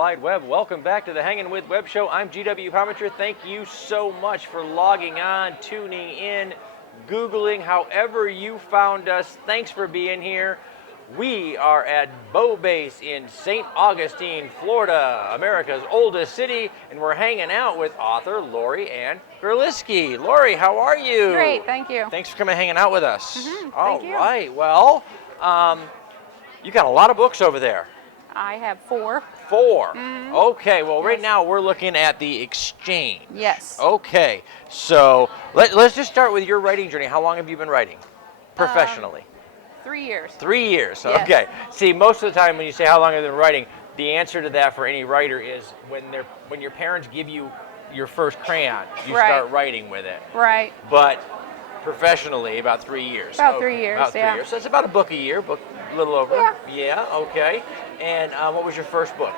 Wide Web. Welcome back to the Hangin' With Web Show. I'm GW Pomichter. Thank you so much for logging on, tuning in, Googling, however you found us. Thanks for being here. We are at Bow Base in St. Augustine, Florida, America's oldest city, and we're hanging out with author LoriAnn Gerlisky. Lori, how are you? Great, thank you. Thanks for coming and hanging out with us. Thank you. All right, well, you got a lot of books over there. I have 4. 4. Okay, well, right now we're looking at the exchange. Yes. Okay, so let's just start with your writing journey. How long have you been writing professionally? 3 years. 3 years. Yes. Okay. See, most of the time when you say how long have you been writing, the answer to that for any writer is when your parents give you your first crayon, you start writing with it. Right. But professionally, about 3 years. About 3 years, about 3 years. So it's about a book a year, a little over. Yeah. Yeah, okay. And what was your first book?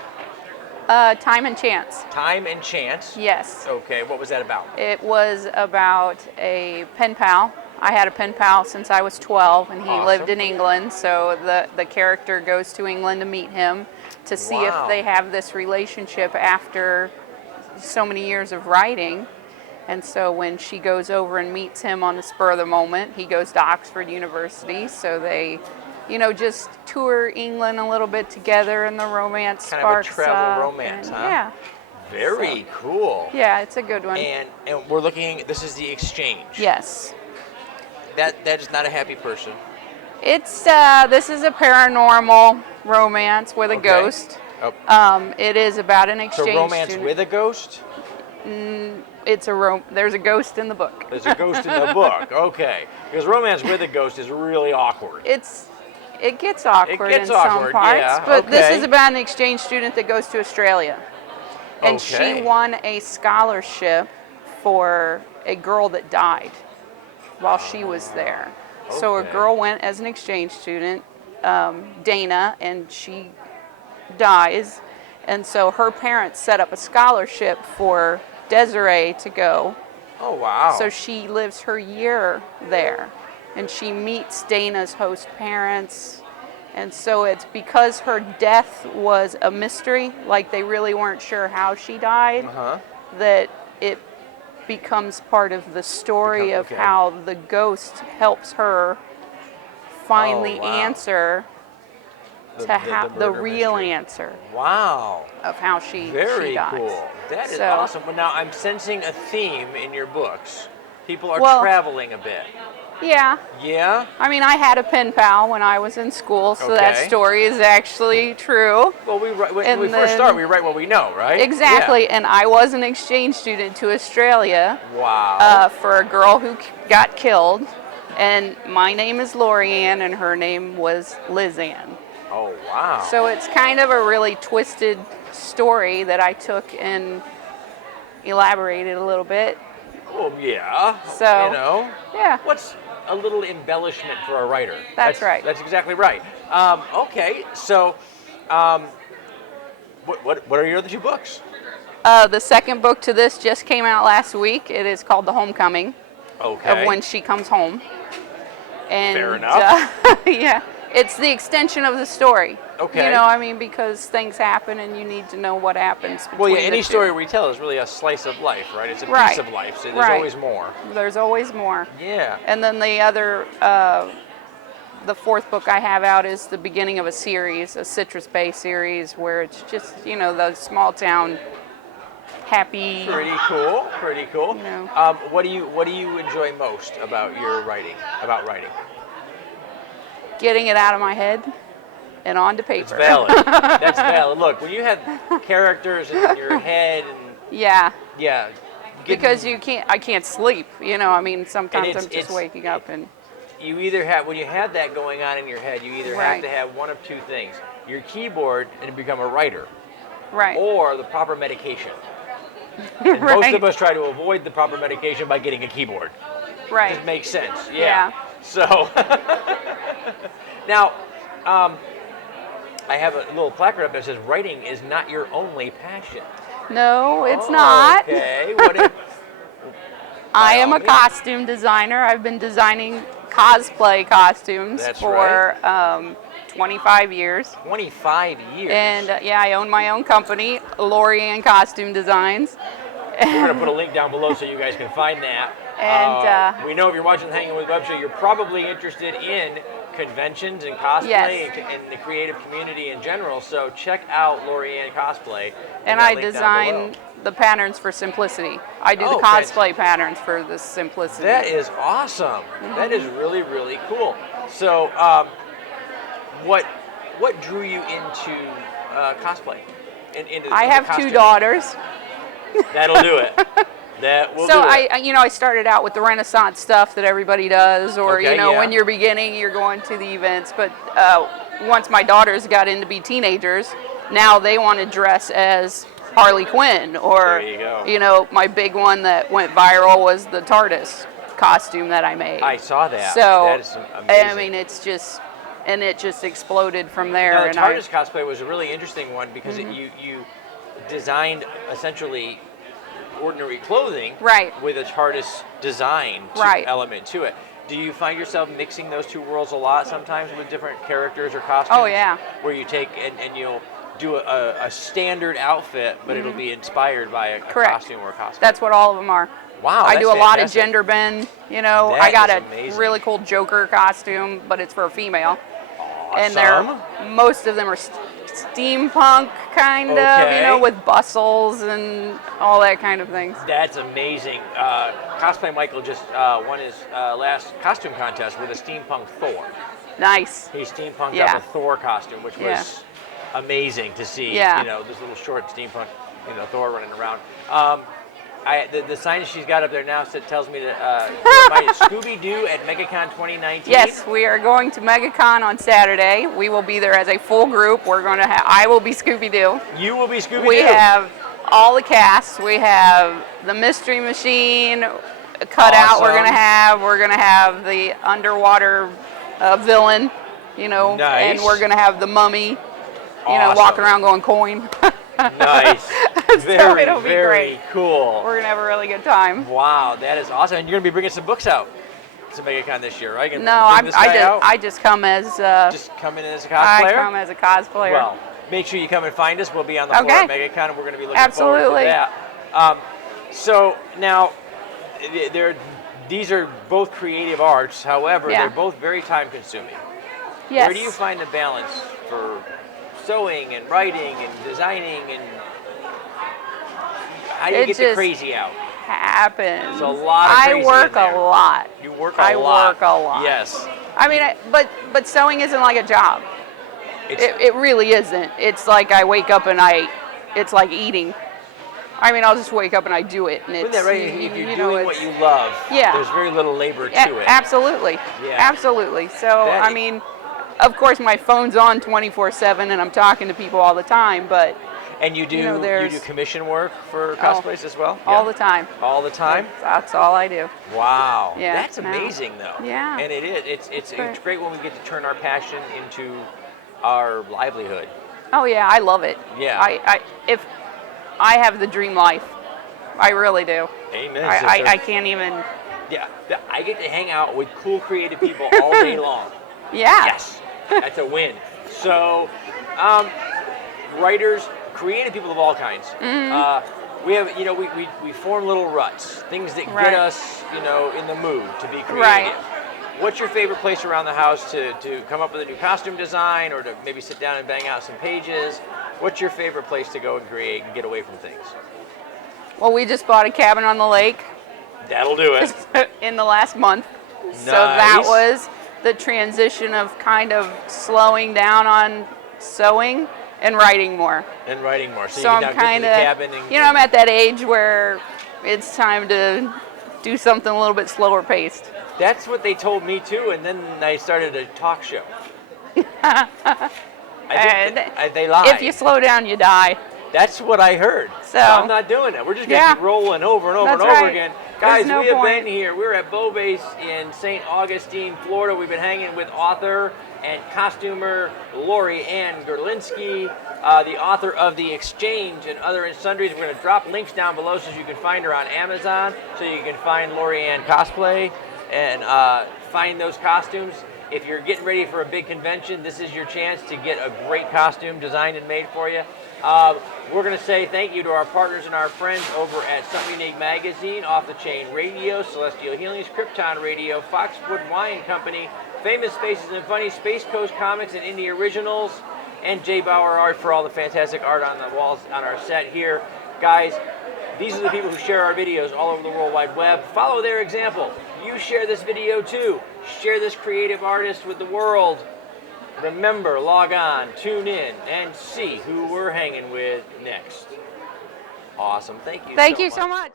Time and Chance. Time and Chance. Yes. Okay, what was that about? It was about a pen pal. I had a pen pal since I was 12, and he lived in England, so the character goes to England to meet him to see if they have this relationship after so many years of writing. And so when she goes over and meets him on the spur of the moment, he goes to Oxford University, so they, just tour England a little bit together, and the romance sparks up. Kind of a travel romance, huh? Yeah. Very cool. Yeah, it's a good one. And we're looking, this is the exchange. Yes. That is not a happy person. It's this is a paranormal romance with a ghost. Oh. It is about an exchange So romance student. with a ghost? There's a ghost in the book. There's a ghost in the book. Okay. Because romance with a ghost is really awkward. It gets awkward in some parts, but this is about an exchange student that goes to Australia. And she won a scholarship for a girl that died while she was there. So a girl went as an exchange student, Dana, and she dies. And so her parents set up a scholarship for Desiree to go. Oh, wow. So she lives her year there, and she meets Dana's host parents. And so it's because her death was a mystery, like they really weren't sure how she died, that it becomes part of the story of how the ghost helps her finally answer the real answer. Wow. Of how she dies. Very cool. That is awesome. But now I'm sensing a theme in your books. People are traveling a bit. Yeah. Yeah? I mean, I had a pen pal when I was in school, so that story is actually true. Well, when we first start, we write what we know, right? Exactly, and I was an exchange student to Australia. Wow. For a girl who got killed, and my name is LoriAnn, and her name was Lizanne. Oh, wow. So it's kind of a really twisted story that I took and elaborated a little bit. Well, yeah. So, yeah. What's a little embellishment for a writer? That's right. That's exactly right. Okay, so what are your other 2 books? The second book to this just came out last week. It is called The Homecoming. Okay. Of when she comes home. And, fair enough. Yeah. It's the extension of the story. Okay. Because things happen and you need to know what happens between Well, yeah, any the story two. we tell is really a slice of life, right? It's a piece of life, so there's always more. There's always more. Yeah. And then the other, the 4th book I have out is the beginning of a series, a Citrus Bay series, where it's just, the small town happy. Pretty cool. Pretty cool. What do you enjoy most about your writing? Getting it out of my head and onto paper. It's valid. That's valid. Look, when you have characters in your head and yeah. Because I can't sleep. Sometimes I'm just waking up and. You either have, when you have that going on in your head, you either have to have one of 2 things: your keyboard and become a writer, or the proper medication. And most of us try to avoid the proper medication by getting a keyboard. Right. It just makes sense. Yeah. So now, I have a little placard up that says, "Writing is not your only passion." No, it's not. Okay. I am a costume designer. I've been designing cosplay costumes That's for 25 years. 25 years. And yeah, I own my own company, LoriAnn Costume Designs. We're going to put a link down below so you guys can find that. And we know if you're watching the Hangin' with Web Show, you're probably interested in conventions and cosplay Yes. and the creative community in general. So check out LoriAnn Cosplay. And I design the patterns for simplicity. I do the cosplay patterns for the simplicity. That is awesome. That is really, really cool. So what drew you into cosplay? I have 2 daughters. That'll do it. That will so do it. I started out with the Renaissance stuff that everybody does, or Okay, when you're beginning, you're going to the events. But once my daughters got into be teenagers, now they want to dress as Harley Quinn, or there you go. My big one that went viral was the TARDIS costume that I made. I saw that. So that is amazing. I mean, it just exploded from there. Now, the and TARDIS cosplay was a really interesting one because you designed essentially ordinary clothing with a TARDIS design element to it. Do you find yourself mixing those two worlds a lot sometimes with different characters or costumes? Oh, yeah. Where you take and you'll do a standard outfit, but it'll be inspired by a costume or a costume. That's what all of them are. Wow, I do a lot of fantastic. gender bend. I got a amazing. really cool Joker costume, but it's for a female. Awesome. And most of them are steampunk kind of, with bustles and all that kind of things. That's amazing. Cosplay Michael just won his last costume contest with a steampunk Thor. Nice. He steampunked up a Thor costume, which was amazing to see. This little short steampunk, Thor running around. The sign she's got up there now tells me that Scooby-Doo at Megacon 2019. Yes, we are going to Megacon on Saturday. We will be there as a full group. I will be Scooby-Doo. You will be Scooby-Doo. We have all the casts. We have the Mystery Machine cut out. We're gonna have the underwater villain, nice. and we're gonna have the mummy, walking around going coin. Nice. So it'll be very great. Cool. We're gonna have a really good time. Wow, that is awesome. And you're gonna be bringing some books out to MegaCon this year, right? I just come as just come in as a cosplayer. I come as a cosplayer. Well, make sure you come and find us. We'll be on the floor at MegaCon, and we're gonna be looking forward to that. So now, these are both creative arts. However, they're both very time-consuming. Yes. Where do you find the balance for sewing and writing and designing, and how do you get the crazy out? Happens. There's a lot of crazy I work in there. a lot. You work a lot. I work a lot. Yes. I mean, but sewing isn't like a job. It really isn't. It's like I wake up and it's like eating. I mean, I'll just wake up and I do it. And Isn't that right? If you're doing what you love, there's very little labor to it. Absolutely. Yeah. Absolutely. So, I mean, of course, my phone's on 24/7, and I'm talking to people all the time. But and you do commission work for cosplays as well? All the time. All the time. That's all I do. Wow. Yeah. That's amazing, though. Yeah. And it is. It's great when we get to turn our passion into our livelihood. Oh yeah, I love it. Yeah. If I have the dream life, I really do. Amen. I can't even. Yeah. I get to hang out with cool, creative people all day long. Yeah. Yes. That's a win. So, writers, creative people of all kinds. We have, we form little ruts, things that get us, in the mood to be creative. Right. What's your favorite place around the house to come up with a new costume design, or to maybe sit down and bang out some pages? What's your favorite place to go and create and get away from things? Well, we just bought a cabin on the lake. That'll do it. In the last month. Nice. So that was the transition of kind of slowing down on sewing and writing more. So, I'm kind of, I'm at that age where it's time to do something a little bit slower paced. That's what they told me too, and then I started a talk show. They lied. If you slow down, you die. That's what I heard. So I'm not doing it. We're just going to keep rolling over and over and over again. Guys, we have been here. We're at Bow Base in St. Augustine, Florida. We've been hanging with author and costumer LoriAnn Gerlisky, the author of The Exchange and Other Sundries. We're going to drop links down below so you can find her on Amazon, so you can find LoriAnn Cosplay. and find those costumes. If you're getting ready for a big convention, this is your chance to get a great costume designed and made for you. We're going to say thank you to our partners and our friends over at Something Unique Magazine, Off the Chain Radio, Celestial Healings, Krypton Radio, Foxwood Wine Company, Famous Faces and Funny, Space Coast Comics and Indie Originals, and Jay Bauer Art for all the fantastic art on the walls on our set here. Guys, these are the people who share our videos all over the World Wide Web. Follow their example. You share this video too. Share this creative artist with the world. Remember, log on, tune in, and see who we're hanging with next. Awesome. Thank you Thank you so much.